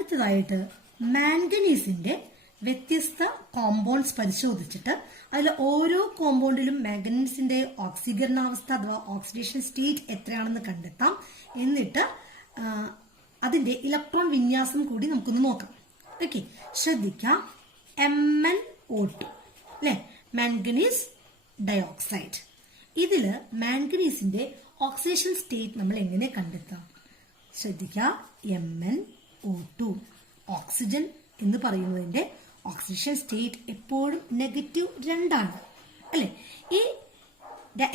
അടുത്തതായിട്ട് മാംഗനീസിന്റെ വ്യത്യസ്ത കോമ്പൗണ്ട്സ് പരിശോധിച്ചിട്ട് അതിൽ ഓരോ കോമ്പൗണ്ടിലും മാംഗനീസിന്റെ ഓക്സീകരണാവസ്ഥ അഥവാ ഓക്സിഡേഷൻ സ്റ്റേറ്റ് എത്രയാണെന്ന് കണ്ടെത്താം. എന്നിട്ട് അതിന്റെ ഇലക്ട്രോൺ വിന്യാസം കൂടി നമുക്കൊന്ന് നോക്കാം. ഓക്കെ, ശ്രദ്ധിക്കാം. MnO2 അല്ലെ, മാംഗനീസ് ഡയോക്സൈഡ്. ഇതില് മാംഗനീസിന്റെ ഓക്സിഡേഷൻ സ്റ്റേറ്റ് നമ്മൾ എങ്ങനെ കണ്ടെത്താം? ശ്രദ്ധിക്കാം. MnO2 ഓക്സിജൻ എന്ന് പറയുന്നതിന്റെ ഓക്സിഡേഷൻ സ്റ്റേറ്റ് എപ്പോഴും -2 അല്ലെ. ഈ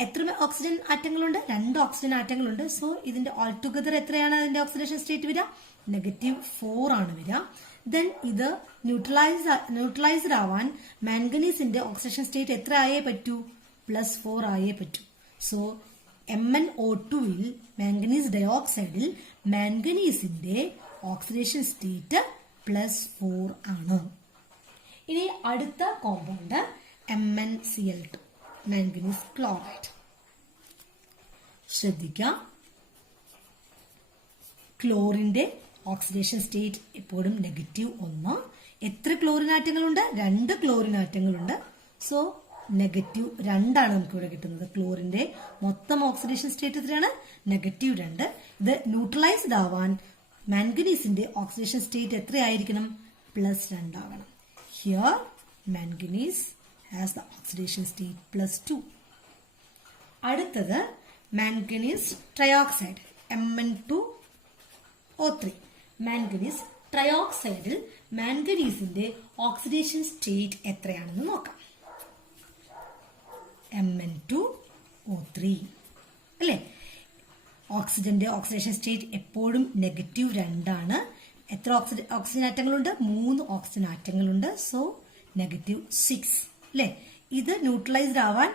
എത്ര ഓക്സിജൻ ആറ്റങ്ങളുണ്ട്? 2 ഓക്സിജൻ ആറ്റങ്ങളുണ്ട്. സോ ഇതിന്റെ ഓൾ ടുഗദർ എത്രയാണ് അതിന്റെ ഓക്സിഡേഷൻ സ്റ്റേറ്റ് വരിക? -4 ആണ് വരിക. ദെൻ ഇത് ന്യൂട്രലൈസ്ഡ് ആവാൻ മാംഗനീസിന്റെ ഓക്സിഡേഷൻ സ്റ്റേറ്റ് എത്ര ആയേ പറ്റൂ? +4 ആയേ പറ്റൂ. സോ MnO2ൽ മാംഗനീസ് ഡയോക്സൈഡിൽ മാംഗനീസിന്റെ ഓക്സിഡേഷൻ സ്റ്റേറ്റ് +4 ആണ്. ഇനി അടുത്ത കോമ്പൗണ്ട് MnCl2 മാംഗനീസ് ക്ലോറൈഡ്. ശ്രദ്ധിക്കാം. ക്ലോറിന്റെ ഓക്സിഡേഷൻ സ്റ്റേറ്റ് എപ്പോഴും -1. എത്ര ക്ലോറിൻ ആറ്റങ്ങളുണ്ട്? 2 ക്ലോറിൻ ആറ്റങ്ങളുണ്ട്. സോ -2 ആണ് നമുക്ക് ഇവിടെ കിട്ടുന്നത്. ക്ലോറിന്റെ മൊത്തം ഓക്സിഡേഷൻ സ്റ്റേറ്റ് എത്രയാണ്? -2. ഇത് ന്യൂട്രലൈസ്ഡ് ആവാൻ മാംഗനീസിന്റെ ഓക്സിഡേഷൻ സ്റ്റേറ്റ് എത്രയായിരിക്കണം? +2 ആവണം. Here manganese has the oxidation state +2. അടുത്തത് മാംഗനീസ് ട്രയോക്സൈഡ് Mn2O3. മാംഗനീസ് ട്രയോക്സൈഡിൽ മാംഗനീസിന്റെ ഓക്സിഡേഷൻ സ്റ്റേറ്റ് എത്രയാണെന്ന് നോക്കാം. Mn2O3 അല്ലെ. ഓക്സിജന്റെ ഓക്സിഡേഷൻ സ്റ്റേറ്റ് എപ്പോഴും -2 ആണ്. എത്ര ഓക്സിജൻ ആറ്റങ്ങളുണ്ട്? 3 ഓക്സിജൻ ആറ്റങ്ങളുണ്ട്. സോ -6 അല്ലെ. ഇത് ന്യൂട്രലൈസ്ഡ് ആവാൻ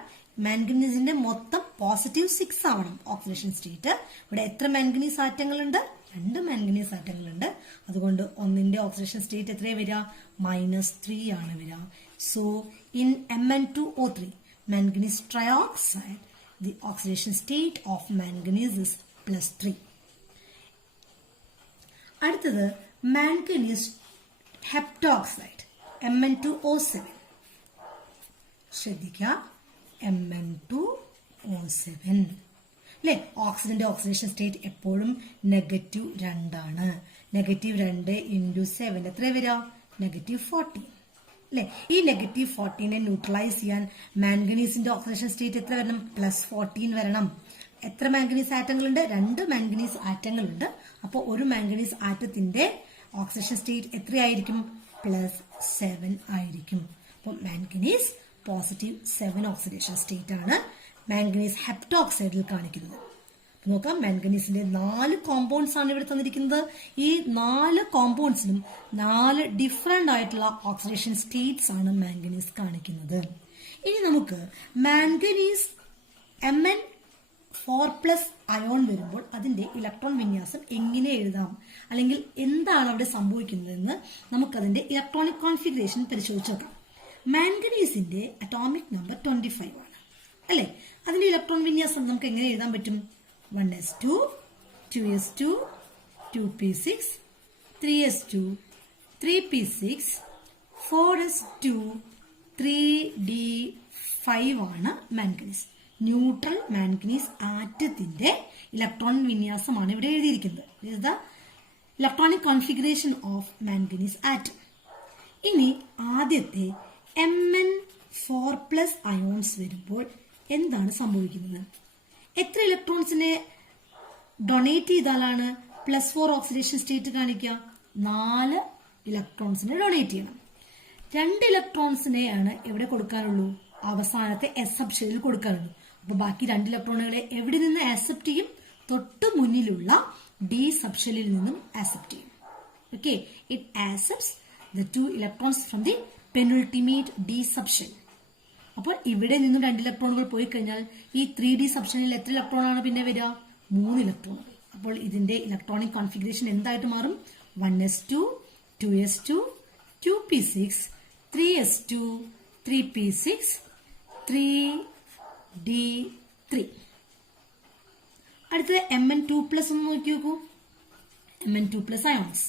മാംഗനീസിന്റെ മൊത്തം +6 ആവണം ഓക്സിഡേഷൻ സ്റ്റേറ്റ്. ഇവിടെ എത്ര മാംഗനീസ് ആറ്റങ്ങളുണ്ട്? 2 മാംഗനീസ് ആറ്റങ്ങളുണ്ട്. അതുകൊണ്ട് ഒന്നിന്റെ ഓക്സിഡേഷൻ സ്റ്റേറ്റ് എത്രയാണ് വരിക? -3 ആണ് വരിക. So in Mn2O3 manganese trioxide, the oxidation state of manganese is +3. അടുത്തത് മാംഗനീസ് ഹെപ്റ്റോക്സൈഡ് Mn2O7. ശ്രദ്ധിക്കുക. Mn2O7 അല്ലെ. ഓക്സിജന്റെ ഓക്സിഡേഷൻ സ്റ്റേറ്റ് എപ്പോഴും -2 ആണ്. -2 × 7 എത്ര വരിക? -14 അല്ലെ. ഈ -14 ന്യൂട്രലൈസ് ചെയ്യാൻ മാംഗനീസിന്റെ ഓക്സിഡേഷൻ സ്റ്റേറ്റ് എത്ര വരണം? +14 വരണം. എത്ര മാംഗനീസ് ആറ്റങ്ങളുണ്ട്? 2 മാംഗനീസ് ആറ്റങ്ങളുണ്ട്. അപ്പോൾ ഒരു മാംഗനീസ് ആറ്റത്തിന്റെ ഓക്സിഡേഷൻ സ്റ്റേറ്റ് എത്രയായിരിക്കും? +7 ആയിരിക്കും. അപ്പോൾ മാംഗനീസ് +7 ഓക്സിഡേഷൻ സ്റ്റേറ്റ് ആണ് മാംഗനീസ് ഹെപ്റ്റോക്സൈഡിൽ കാണിക്കുന്നത്. നോക്കാം. മാംഗനീസിന്റെ 4 കോമ്പൗണ്ട്സ് ആണ് ഇവിടെ തന്നിരിക്കുന്നത്. ഈ 4 കോമ്പൗണ്ട്സിനും 4 ഡിഫറെന്റ് ആയിട്ടുള്ള ഓക്സിഡേഷൻ സ്റ്റേറ്റ്സ് ആണ് മാംഗനീസ് കാണിക്കുന്നത്. ഇനി നമുക്ക് മാംഗനീസ് Mn4+ അയോൺ വരുമ്പോൾ അതിന്റെ ഇലക്ട്രോൺ വിന്യാസം എങ്ങനെ എഴുതാം, അല്ലെങ്കിൽ എന്താണ് അവിടെ സംഭവിക്കുന്നതെന്ന് നമുക്കതിന്റെ ഇലക്ട്രോണിക് കോൺഫിഗറേഷൻ പരിശോധിച്ച് നോക്കാം. മാംഗനീസിന്റെ അറ്റോമിക് നമ്പർ 25 ആണ് അല്ലെ. അതിന്റെ ഇലക്ട്രോൺ വിന്യാസം നമുക്ക് എങ്ങനെ എഴുതാൻ പറ്റും? 1s2, 2s2, 2p6, 3s2, 3p6, 4s2, 3d5 ആണ് മാംഗനീസ്. ന്യൂട്രൽ മാംഗനീസ് ആറ്റത്തിന്റെ ഇലക്ട്രോൺ വിന്യാസമാണ് ഇവിടെ എഴുതിയിരിക്കുന്നത്. This is the electronic configuration of manganese atom. ഇനി ആദ്യത്തെ Mn4+ അയോൺസ് വരുമ്പോൾ എന്താണ് സംഭവിക്കുന്നത്? എത്ര ഇലക്ട്രോൺസിനെ ഡൊണേറ്റ് ചെയ്താലാണ് +4 ഓക്സിഡേഷൻ സ്റ്റേറ്റ് കാണിക്കുക? 4 ഇലക്ട്രോൺസിനെ ഡൊണേറ്റ് ചെയ്യണം. 2 ഇലക്ട്രോൺസിനെയാണ് എവിടെ കൊടുക്കാനുള്ളൂ? അവസാനത്തെ എസ് സബ്ഷെല്ലിൽ കൊടുക്കാനുള്ളൂ. അപ്പൊ ബാക്കി 2 ഇലക്ട്രോണുകളെ എവിടെ നിന്ന് ആക്സെപ്റ്റ് ചെയ്യും? തൊട്ട് മുന്നിലുള്ള ഡി സബ്ഷെല്ലിൽ നിന്നും ആക്സെപ്റ്റ് ചെയ്യും. Okay, it accepts the 2 electrons from the penultimate d subshell. അപ്പോൾ ഇവിടെ നിന്നും 2 ഇലക്ട്രോണുകൾ പോയി കഴിഞ്ഞാൽ ഈ 3d സബ്ഷനിൽ എത്ര ഇലക്ട്രോൺ ആണ് പിന്നെ വരിക? 3 ഇലക്ട്രോണുകൾ. അപ്പോൾ ഇതിന്റെ ഇലക്ട്രോണിക് കോൺഫിഗറേഷൻ എന്തായിട്ട് മാറും? 1s2, 2s2, 2p6, 3s2, 3p6, 3d3. അടുത്തത് Mn2+ ഒന്ന് നോക്കി നോക്കൂ. Mn2+ ions.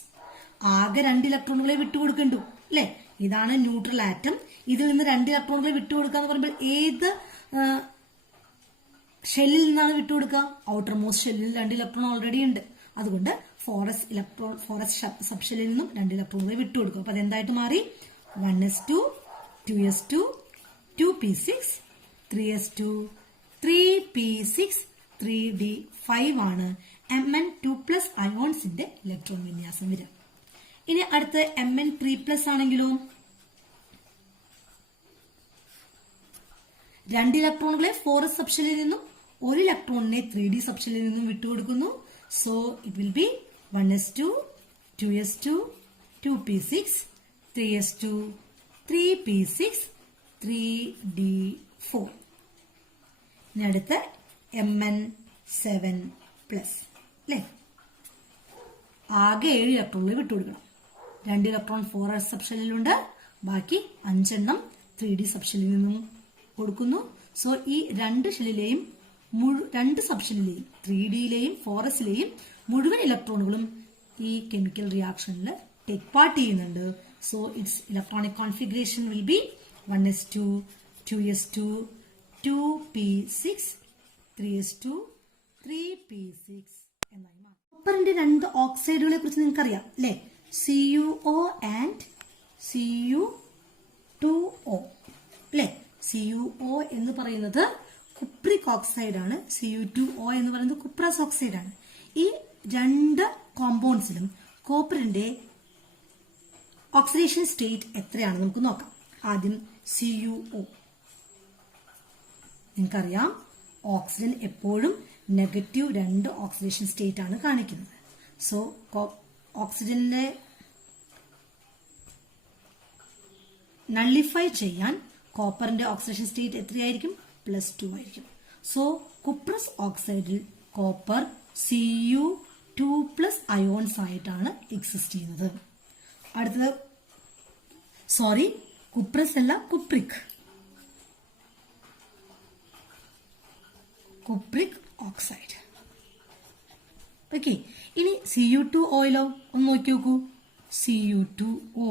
ആകെ 2 ഇലക്ട്രോണുകളെ വിട്ടുകൊടുക്കണ്ടു അല്ലെ. ഇതാണ് ന്യൂട്രൽ ആറ്റം. ഇതിൽ നിന്ന് 2 ഇലക്ട്രോണുകളെ വിട്ടുകൊടുക്കുക എന്ന് പറയുമ്പോൾ ഏത് ഷെല്ലിൽ നിന്നാണ് വിട്ടുകൊടുക്കുക? ഔട്ടർ മോസ്റ്റ് ഷെല്ലിൽ 2 ഇലക്ട്രോൺ ഓൾറെഡി ഉണ്ട്. അതുകൊണ്ട് ഫോറസ്റ്റ് സബ് ഷെല്ലിൽ നിന്നും 2 ഇലക്ട്രോണുകളെ വിട്ടുകൊടുക്കും. അപ്പൊ അതെന്തായിട്ട് മാറി? 1s2 2s2 2p6 3s2 3p6 3d5 ആണ് Mn2+ അയോൺസിന്റെ ഇലക്ട്രോൺ വിന്യാസം വരിക. ഇനി അടുത്ത് Mn3+ ആണെങ്കിലോ 2 ഇലക്ട്രോണുകളെ 4s സബ്ഷെല്ലിൽ നിന്നും 1 ഇലക്ട്രോണിനെ 3d സബ്ഷെല്ലിൽ നിന്നും വിട്ടുകൊടുക്കുന്നു. So it will be 1s2 2s2 2p6 3s2 3p6 3d4. ഇനി അടുത്ത Mn7+ അല്ലേ. ആകെ 7 ഇലക്ട്രോണുകൾ വിട്ടുകൊടുക്കണം. 2 ഇലക്ട്രോൺ 4s സബ്ഷെല്ലിലുണ്ട്, ബാക്കി 5 എണ്ണം 3d സബ്ഷെല്ലിൽ നിന്നും കൊടുക്കുന്നു. സോ ഈ 2 ഷെല്ലിലെയും 2 സബ്ഷെല്ലിലെയും 3ഡിയിലെയും 4എസിലെയും മുഴുവൻ ഇലക്ട്രോണുകളും ഈ കെമിക്കൽ റിയാക്ഷനിൽ ടേക്ക് പാർട്ട് ചെയ്യുന്നുണ്ട്. So it's electronic configuration will be 1s2 2s2 2p6 3s2 3p6 എന്നായി മാറും. കോപ്പറിന്റെ 2 ഓക്സൈഡുകളെ കുറിച്ച് നിങ്ങൾക്കറിയാം അല്ലെ. CuO ആൻഡ് Cu2O അല്ലെ. CuO എന്ന് പറയുന്നത് കുപ്രിക് ഓക്സൈഡ് ആണ്. Cu2O എന്ന് പറയുന്നത് കുപ്രസ് ഓക്സൈഡ് ആണ്. ഈ 2 കോമ്പൗണ്ട്സിലും കോപ്പറിന്റെ ഓക്സിഡേഷൻ സ്റ്റേറ്റ് എത്രയാണെന്ന് നമുക്ക് നോക്കാം. ആദ്യം CuO. നിങ്ങൾക്കറിയാം ഓക്സിജൻ എപ്പോഴും നെഗറ്റീവ് 2 ഓക്സിഡേഷൻ സ്റ്റേറ്റ് ആണ് കാണിക്കുന്നത്. സോ ഓക്സിജനെ നള്ളിഫൈ ചെയ്യാൻ കോപ്പറിന്റെ ഓക്സിഡേഷൻ സ്റ്റേറ്റ് എത്രയായിരിക്കും? +2 ആയിരിക്കും. സോ കുപ്രസ് ഓക്സൈഡിൽ കോപ്പർ Cu2+ അയോൺസ് ആയിട്ടാണ് എക്സിസ്റ്റ് ചെയ്യുന്നത്. അടുത്തത് കുപ്രസ് അല്ല, കുപ്രിക് ഓക്സൈഡ്. ഓക്കെ. ഇനി Cu2Oയിലോ ഒന്ന് നോക്കി നോക്കൂ. Cu2O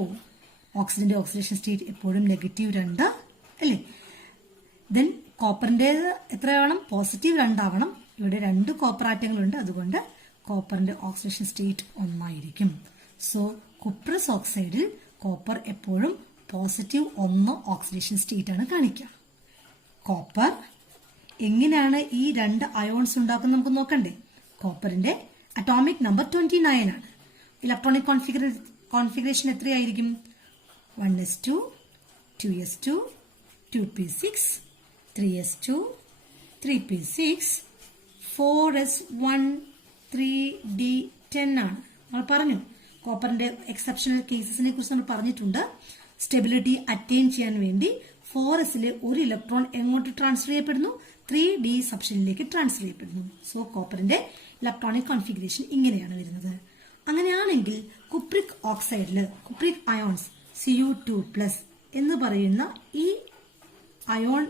ഓക്സിജന്റെ ഓക്സിഡേഷൻ സ്റ്റേറ്റ് എപ്പോഴും -2 അല്ലേ. ദെൻ കോപ്പറിന്റെ എത്രയാവണം? +2 ആവണം. ഇവിടെ 2 കോപ്പർ ആറ്റങ്ങളുണ്ട്, അതുകൊണ്ട് കോപ്പറിന്റെ ഓക്സിഡേഷൻ സ്റ്റേറ്റ് 1 ആയിരിക്കും. സോ കുപ്രസ് ഓക്സൈഡിൽ കോപ്പർ എപ്പോഴും +1 ഓക്സിഡേഷൻ സ്റ്റേറ്റ് ആണ് കാണിക്കുക. കോപ്പർ എങ്ങനെയാണ് ഈ 2 അയോൺസ് ഉണ്ടാക്കുന്നത് നമുക്ക് നോക്കണ്ടേ. കോപ്പറിന്റെ അറ്റോമിക് നമ്പർ 29 ആണ്. ഇലക്ട്രോണിക് കോൺഫിഗറേഷൻ എത്രയായിരിക്കും? 1s2 2s2 2p6 3s2 3p6 4s1 3d10 ആണ്. നമ്മൾ പറഞ്ഞു കോപ്പറിന്റെ എക്സെപ്ഷണൽ കേസസിനെ കുറിച്ച് നമ്മൾ പറഞ്ഞിട്ടുണ്ട്. സ്റ്റെബിലിറ്റി അറ്റൈൻ ചെയ്യാൻ വേണ്ടി 4sലെ 1 ഇലക്ട്രോൺ എങ്ങോട്ട് ട്രാൻസ്ഫർ ചെയ്യപ്പെടുന്നു? 3d സബ്ഷെല്ലിലേക്ക് ട്രാൻസ്ഫർ ചെയ്യപ്പെടുന്നു. സോ കോപ്പറിന്റെ ഇലക്ട്രോണിക് കോൺഫിഗറേഷൻ ഇങ്ങനെയാണ് വരുന്നത്. അങ്ങനെയാണെങ്കിൽ കുപ്രിക് ഓക്സൈഡില് കുപ്രിക് അയോൺസ് Cu2+ എന്ന് പറയുന്ന ഈ അയോൺ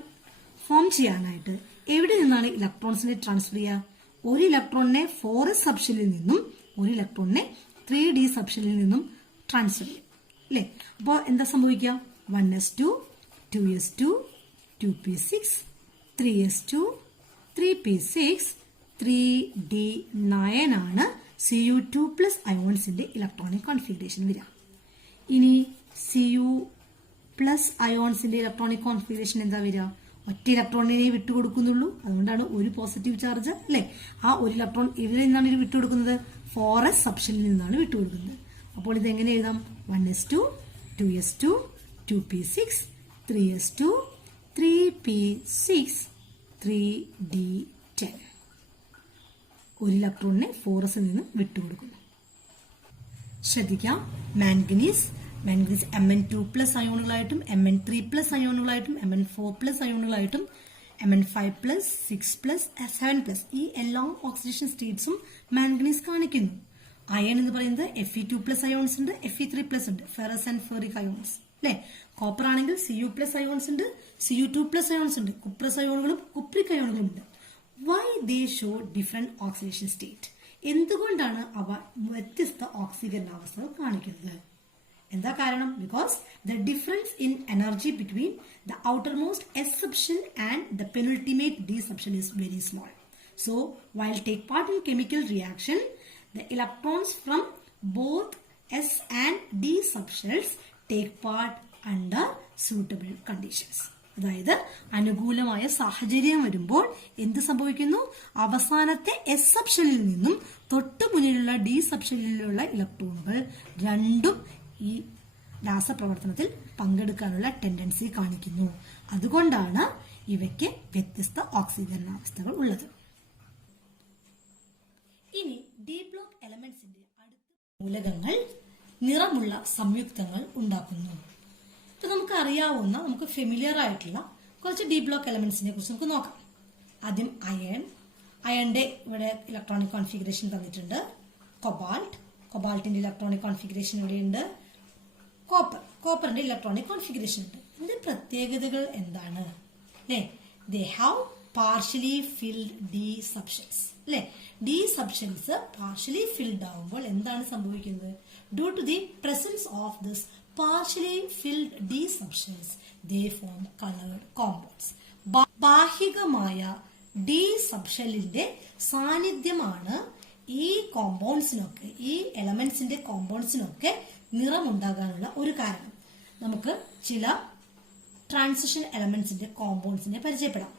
ഫോം ചെയ്യാനായിട്ട് എവിടെ നിന്നാണ് ഇലക്ട്രോൺസിനെ ട്രാൻസ്ഫർ ചെയ്യുക? 1 ഇലക്ട്രോണിനെ 4s സബ്ഷെല്ലിൽ നിന്നും 1 ഇലക്ട്രോണിനെ 3d സബ്ഷെല്ലിൽ നിന്നും ട്രാൻസ്ഫർ ചെയ്യും അല്ലേ. അപ്പോൾ എന്താ സംഭവിക്കുക? 1s2 2s2 2p6 3s2 3p6 3d9 ആണ് Cu2+ അയോൺസിന്റെ ഇലക്ട്രോണിക് കോൺഫിഗറേഷൻ വരിക. ഇനി Cu+ അയോൺസിന്റെ ഇലക്ട്രോണിക് കോൺഫിഗറേഷൻ എന്താ വരിക? ഒറ്റ ഇലക്ട്രോണിനെ വിട്ടുകൊടുക്കുന്നുള്ളൂ, അതുകൊണ്ടാണ് ഒരു പോസിറ്റീവ് ചാർജ് അല്ലെ. ആ 1 ഇലക്ട്രോൺ ഇതിൽ നിന്നാണ് ഇത് വിട്ടുകൊടുക്കുന്നത്? 4s സബ്ഷെല്ലിൽ നിന്നാണ് വിട്ടുകൊടുക്കുന്നത്. അപ്പോൾ ഇത് എങ്ങനെ എഴുതാം? 1s2 2s2 2p6 3s2 3p6 3d10. 1 ഇലക്ട്രോണിനെ 4sൽ നിന്ന് വിട്ടുകൊടുക്കുന്നു. ശ്രദ്ധിക്കാം, manganese Mn2+ അയോണുകളായിട്ടും Mn3+ അയോണുകളായിട്ടും Mn4+ അയോണുകളായിട്ടും Mn5+, 6+, 7+ ഈ എല്ലാ ഓക്സിഡേഷൻ സ്റ്റേറ്റ്സും മാംഗനീസ് കാണിക്കുന്നു. അയൺ എന്ന് പറയുന്നത് Fe2+ അയോൺസ് ഉണ്ട്, Fe3+ ഉണ്ട്, ഫെറസ് ആൻഡ് ഫെറിക് അയോൺസ് അല്ലെ. കോപ്പർ ആണെങ്കിൽ Cu+ അയോൺസ് ഉണ്ട്, Cu2+ അയോൺസ് ഉണ്ട്, കുപ്രസ് അയോണുകളും കുപ്രിക് അയോണുകളും ഉണ്ട്. Why they show different oxidation state? എന്തുകൊണ്ടാണ് അവ വ്യത്യസ്ത ഓക്സീകരണാവസ്ഥകൾ കാണിക്കുന്നത്? എന്താ കാരണം? Because the difference in energy between the outermost s subshell and the penultimate d subshell is very small. So while take part in chemical reaction, the electrons from both S and D subshells take part under suitable conditions. അതായത് അനുകൂലമായ സാഹചര്യം വരുമ്പോൾ എന്ത് സംഭവിക്കുന്നു? അവസാനത്തെ S സബ്ഷെല്ലിൽ നിന്നും തൊട്ടു മുന്നിലുള്ള ഡി സബ്ഷെല്ലിലുള്ള ഇലക്ട്രോണുകൾ രണ്ടും ഈ രാസപ്രവർത്തനത്തിൽ പങ്കെടുക്കാനുള്ള ടെൻഡൻസി കാണിക്കുന്നു. അതുകൊണ്ടാണ് ഇവയ്ക്ക് വ്യത്യസ്ത ഓക്സീകരണാവസ്ഥകൾ ഉള്ളത്. ഇനി ഡി ബ്ലോക്ക് എലമെന്റ്സിന്റെ അടുത്ത മൂലകങ്ങൾ നിറമുള്ള സംയുക്തങ്ങൾ ഉണ്ടാക്കുന്നു. ഇപ്പൊ നമുക്ക് അറിയാവുന്ന, നമുക്ക് ഫെമിലിയർ ആയിട്ടുള്ള കുറച്ച് ഡി ബ്ലോക്ക് എലമെന്റ്സിനെ കുറിച്ച് നമുക്ക് നോക്കാം. ആദ്യം അയൺ. അയണിന്റെ ഇവിടെ ഇലക്ട്രോണിക് കോൺഫിഗറേഷൻ തന്നിട്ടുണ്ട്. കൊബാൾട്ട്. കൊബാൾട്ടിന്റെ ഇലക്ട്രോണിക് കോൺഫിഗറേഷൻ ഇവിടെയുണ്ട്. കോപ്പറിന്റെ ഇലക്ട്രോണിക് കോൺഫിഗറേഷൻ ഉണ്ട്. ഇതിന്റെ പ്രത്യേകതകൾ എന്താണ്? അല്ലെ, they have partially filled d subshells. അല്ലെ, ഡി സബ്ഷൻസ് പാർഷ്യലി ഫിൽഡ് ആവുമ്പോൾ എന്താണ് സംഭവിക്കുന്നത്? Due to the presence of this partially filled D subshells, they form colored compounds. ബാഹികമായ ഡി സബ്ഷെല്ലിന്റെ സാന്നിധ്യമാണ് ഈ കോമ്പൗണ്ട്സിനൊക്കെ, ഈ എലമെന്റ്സിന്റെ കോമ്പൗണ്ട്സിനൊക്കെ നിറമുണ്ടാകാനുള്ള ഒരു കാരണം. നമുക്ക് ചില ട്രാൻസിഷൻ എലമെന്റ്സിന്റെ കോമ്പൗണ്ട്സിനെ പരിചയപ്പെടാം.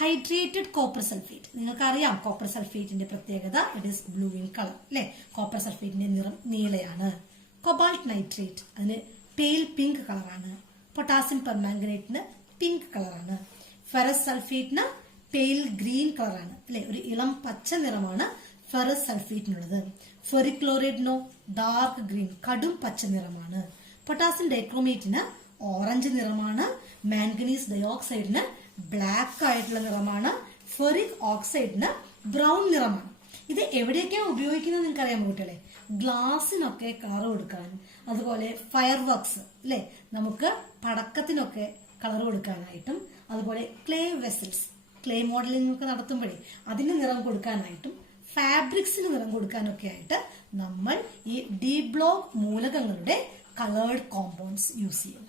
Hydrated copper sulphate. നിങ്ങൾക്കറിയാം കോപ്പർ സൾഫേറ്റിന്റെ പ്രത്യേകത, it is blue in colour. അല്ലെ, കോപ്പർ സൾഫേറ്റിന്റെ നിറം നീലയാണ്. കൊബാൾട്ട് നൈട്രേറ്റ്, അതിന് പെയിൽ പിങ്ക് കളറാണ്. പൊട്ടാസ്യം പെർമാംഗനേറ്റിന് പിങ്ക് കളറാണ്. ഫെറസ് സൾഫേറ്റിന് പെയിൽ ഗ്രീൻ കളറാണ്. അല്ലെ, ഒരു ഇളം പച്ച നിറമാണ് ഫെറസ് സൾഫേറ്റിനുള്ളത്. ഫെറിക് ക്ലോറൈഡിനോ ഡാർക്ക് ഗ്രീൻ, കടും പച്ച നിറമാണ്. പൊട്ടാസ്യം ഡൈക്രോമേറ്റിന് ഓറഞ്ച് നിറമാണ്. മാംഗനീസ് ഡയോക്സൈഡിന് ബ്ലാക്ക് ആയിട്ടുള്ള നിറമാണ്. ഫെറിക് ഓക്സൈഡിന് ബ്രൗൺ നിറമാണ്. ഇത് എവിടെയൊക്കെയാണ് ഉപയോഗിക്കുന്നത് നിങ്ങൾക്ക് അറിയാൻ കുട്ടികളെ? ഗ്ലാസിനൊക്കെ കളർ കൊടുക്കാൻ, അതുപോലെ ഫയർ വർക്ക്സ്, അല്ലെ, നമുക്ക് പടക്കത്തിനൊക്കെ കളർ കൊടുക്കാനായിട്ടും, അതുപോലെ ക്ലേ വെസൽസ്, ക്ലേ മോഡലിംഗ് ഒക്കെ നടത്തുമ്പോഴേ അതിന് നിറം കൊടുക്കാനായിട്ടും, ഫാബ്രിക്സിന് നിറം കൊടുക്കാനൊക്കെ ആയിട്ട് നമ്മൾ ഈ ഡി ബ്ലോക്ക് മൂലകങ്ങളുടെ കളേർഡ് കോമ്പൗണ്ട്സ് യൂസ് ചെയ്യും.